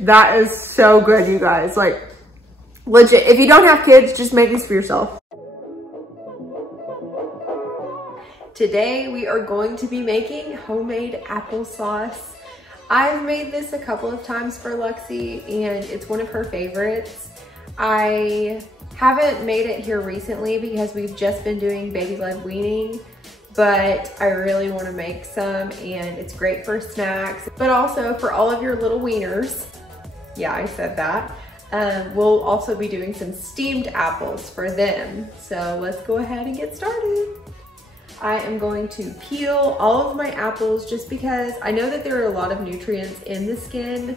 That is so good, you guys. Like, legit, if you don't have kids, just make this for yourself. Today, we are going to be making homemade applesauce. I've made this a couple of times for Luxie, and it's one of her favorites. I haven't made it here recently because we've just been doing baby-led weaning, but I really want to make some, and it's great for snacks, but also for all of your little wieners. Yeah, I said that. We'll also be doing some steamed apples for them. So let's go ahead and get started. I am going to peel all of my apples just because I know that there are a lot of nutrients in the skin,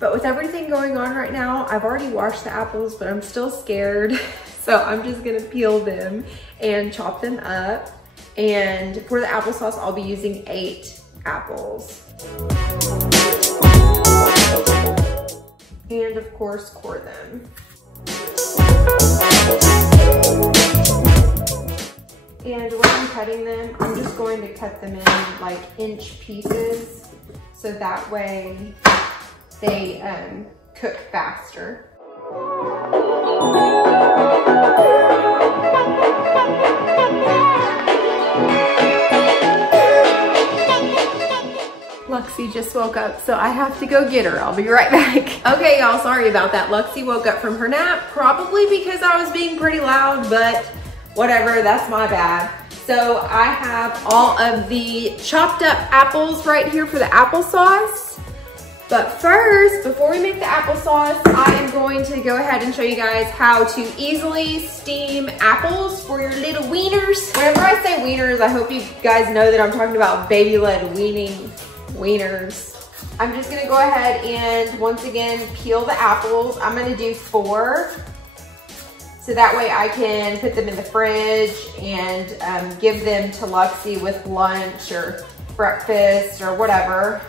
but with everything going on right now, I've already washed the apples, but I'm still scared. So I'm just gonna peel them and chop them up. And for the applesauce, I'll be using 8 apples. And of course, core them. And when I'm cutting them, I'm just going to cut them in like inch pieces, so that way they cook faster. Luxie just woke up, so I have to go get her. I'll be right back. Okay, y'all, sorry about that. Luxie woke up from her nap, probably because I was being pretty loud, but whatever, that's my bad. So I have all of the chopped up apples right here for the applesauce. But first, before we make the applesauce, I am going to go ahead and show you guys how to easily steam apples for your little wieners. Whenever I say wieners, I hope you guys know that I'm talking about baby-led weaning wieners. I'm just gonna go ahead and once again peel the apples. I'm gonna do 4, so that way I can put them in the fridge and give them to Luxie with lunch or breakfast or whatever.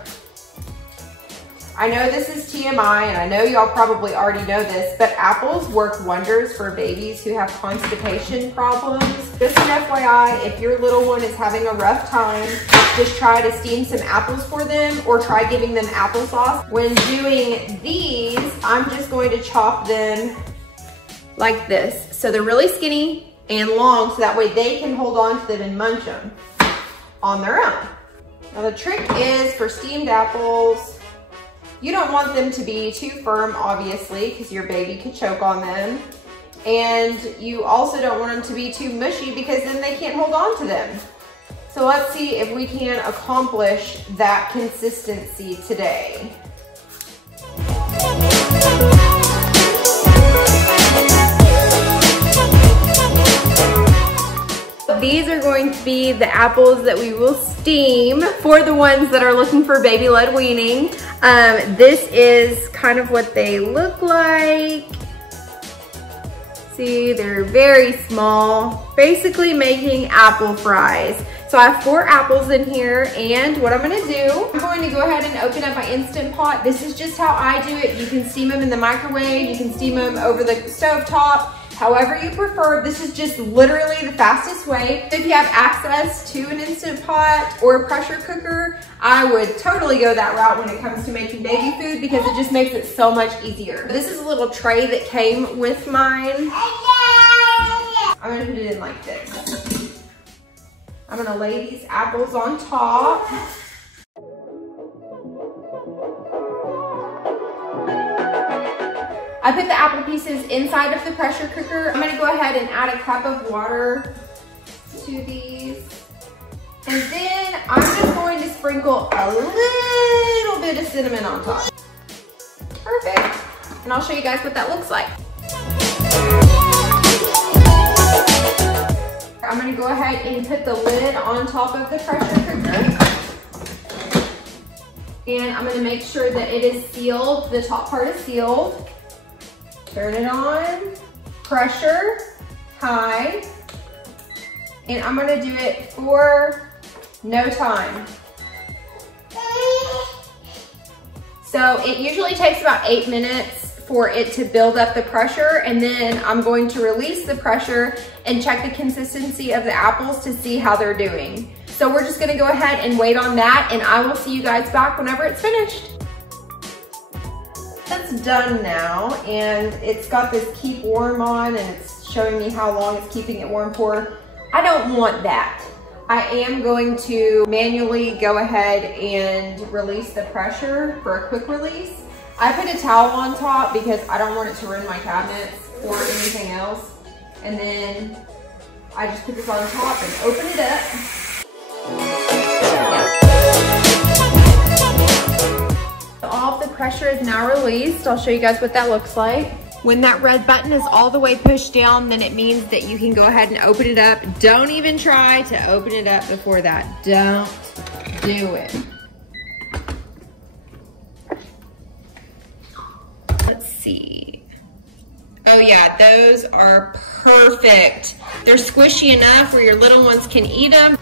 I know this is TMI, and I know y'all probably already know this, but apples work wonders for babies who have constipation problems. Just an FYI, if your little one is having a rough time, just try to steam some apples for them or try giving them applesauce. When doing these, I'm just going to chop them like this. So they're really skinny and long, so that way they can hold on to them and munch them on their own. Now the trick is for steamed apples, you don't want them to be too firm, obviously, because your baby could choke on them. And you also don't want them to be too mushy because then they can't hold on to them. So let's see if we can accomplish that consistency today. These are going to be the apples that we will steam for the ones that are looking for baby-led weaning. This is kind of what they look like. See, they're very small, basically making apple fries. So I have 4 apples in here, and what I'm gonna do, I'm going to go ahead and open up my Instant Pot. This is just how I do it. You can steam them in the microwave, you can steam them over the stove top, however you prefer. This is just literally the fastest way. If you have access to an Instant Pot or a pressure cooker, I would totally go that route when it comes to making baby food because it just makes it so much easier. This is a little tray that came with mine. I'm gonna put it in like this. I'm gonna lay these apples on top. I put the apple pieces inside of the pressure cooker. I'm gonna go ahead and add a cup of water to these. And then I'm just going to sprinkle a little bit of cinnamon on top. Perfect. And I'll show you guys what that looks like. I'm gonna go ahead and put the lid on top of the pressure cooker. And I'm gonna make sure that it is sealed, the top part is sealed. Turn it on, pressure, high, and I'm gonna do it for no time. So it usually takes about 8 minutes for it to build up the pressure, and then I'm going to release the pressure and check the consistency of the apples to see how they're doing. So we're just gonna go ahead and wait on that, and I will see you guys back whenever it's finished. almost done now, and it's got this keep warm on, and it's showing me how long it's keeping it warm for. I don't want that. I am going to manually go ahead and release the pressure for a quick release. I put a towel on top because I don't want it to ruin my cabinets or anything else. And then I just put this on top and open it up. All of the pressure is now released. I'll show you guys what that looks like. When that red button is all the way pushed down, then it means that you can go ahead and open it up. Don't even try to open it up before that. Don't do it. Let's see. Oh yeah, those are perfect. They're squishy enough where your little ones can eat them.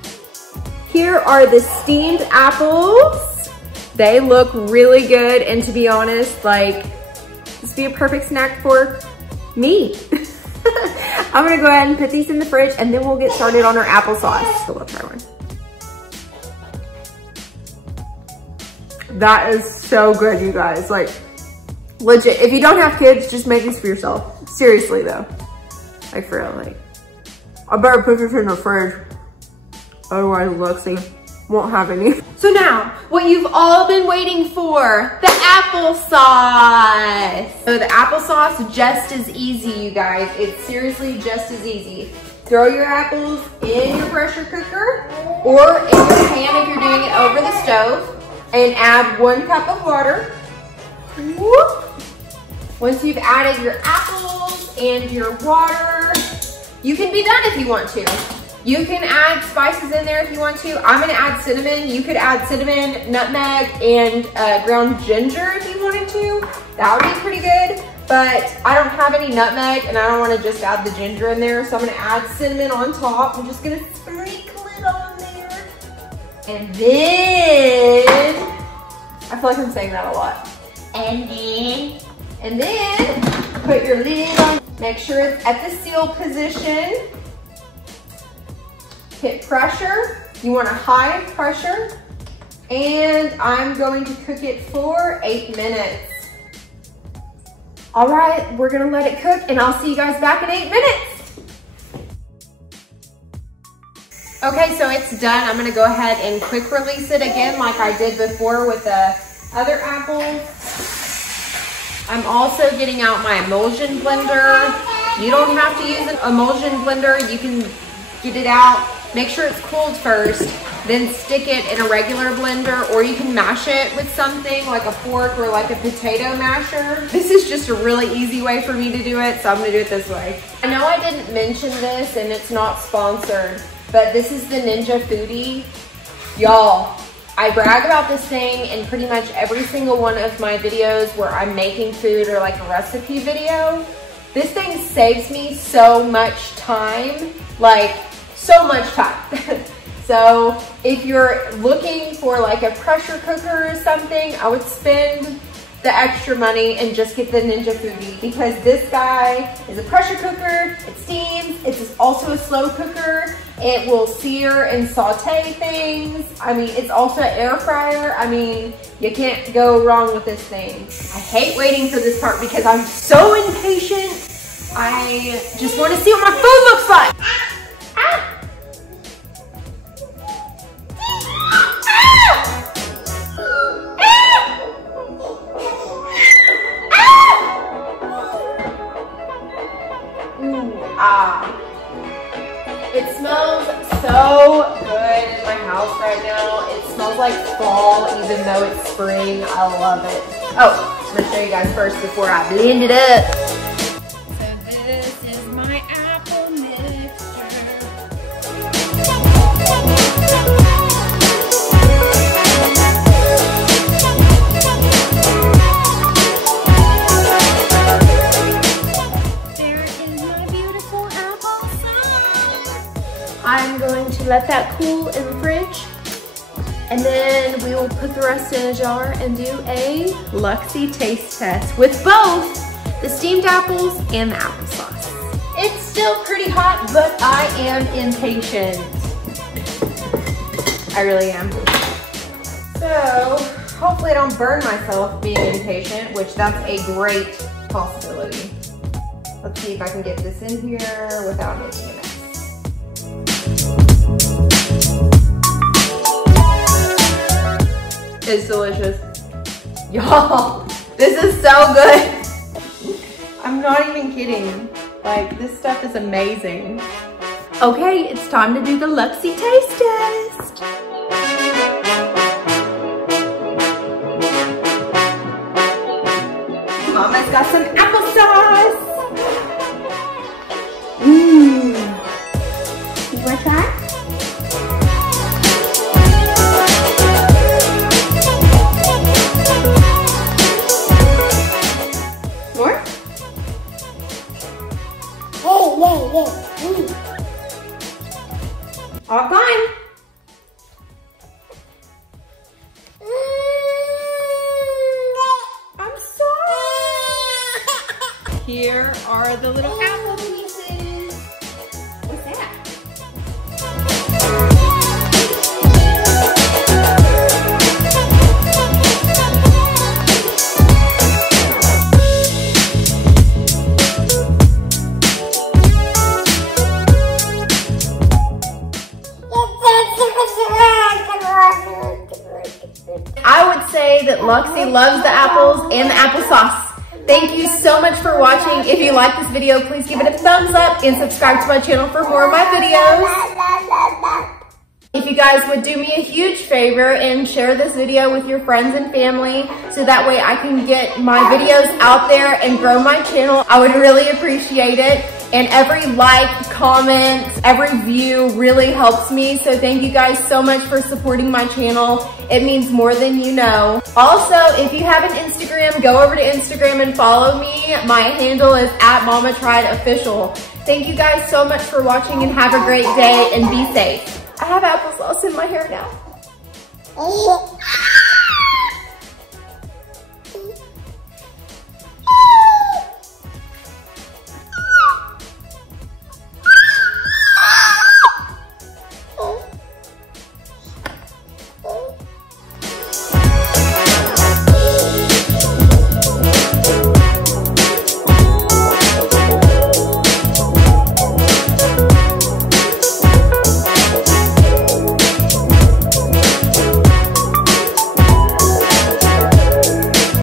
Here are the steamed apples. They look really good, and to be honest, like, this would be a perfect snack for me. I'm gonna go ahead and put these in the fridge, and then we'll get started on our applesauce. So we'll try one. That is so good, you guys. Like, legit, if you don't have kids, just make these for yourself. Seriously though, like for real, like, I better put this in the fridge. Otherwise, Lexi won't have any. So now, what you've all been waiting for, the applesauce. So the applesauce, just as easy, you guys. It's seriously just as easy. Throw your apples in your pressure cooker or in your pan if you're doing it over the stove, and add 1 cup of water. Whoop. Once you've added your apples and your water, you can be done if you want to. You can add spices in there if you want to. I'm gonna add cinnamon. You could add cinnamon, nutmeg, and ground ginger if you wanted to. That would be pretty good, but I don't have any nutmeg and I don't wanna just add the ginger in there, so I'm gonna add cinnamon on top. I'm just gonna sprinkle it on there. And then, I feel like I'm saying that a lot. And then put your lid on. Make sure it's at the seal position. Hit pressure. You want a high pressure. And I'm going to cook it for 8 minutes. All right, we're gonna let it cook, and I'll see you guys back in 8 minutes. Okay, so it's done. I'm gonna go ahead and quick release it again like I did before with the other apples. I'm also getting out my emulsion blender. You don't have to use an emulsion blender. You can get it out. Make sure it's cooled first, then stick it in a regular blender, or you can mash it with something like a fork or like a potato masher. This is just a really easy way for me to do it, so I'm gonna do it this way. I know I didn't mention this and it's not sponsored, but this is the Ninja Foodie. Y'all, I brag about this thing in pretty much every single one of my videos where I'm making food or like a recipe video. This thing saves me so much time, like so much time. So if you're looking for like a pressure cooker or something, I would spend the extra money and just get the Ninja Foodie, because this guy is a pressure cooker, it steams, it's also a slow cooker, it will sear and saute things. I mean, it's also an air fryer. I mean, you can't go wrong with this thing. I hate waiting for this part because I'm so impatient. I just want to see what my food looks like. Ah! It smells so good in my house right now. It smells like fall even though it's spring. I love it. Oh, I'm gonna show you guys first before I blend it up. So this is my apple mixture. I'm going to let that cool in the fridge, and then we will put the rest in a jar and do a Luxy taste test with both the steamed apples and the applesauce. It's still pretty hot, but I am impatient. I really am. So hopefully I don't burn myself being impatient, which that's a great possibility. Let's see if I can get this in here without making a mess. It's delicious. Y'all, this is so good. I'm not even kidding. Like, this stuff is amazing. Okay, it's time to do the Luxie taste test. Mama's got some applesauce. Mmm. You want that? More? All fine. I'm sorry. Here are the little apple pieces. What's that? I would say that Luxie loves the apples and the applesauce. Thank you so much for watching. If you like this video, please give it a thumbs up and subscribe to my channel for more of my videos. If you guys would do me a huge favor and share this video with your friends and family so that way I can get my videos out there and grow my channel, I would really appreciate it. And every like, comment, every view really helps me. So thank you guys so much for supporting my channel. It means more than you know. Also, if you have an Instagram, go over to Instagram and follow me. My handle is @MamaTriedOfficial. Thank you guys so much for watching and have a great day and be safe. I have applesauce in my hair now.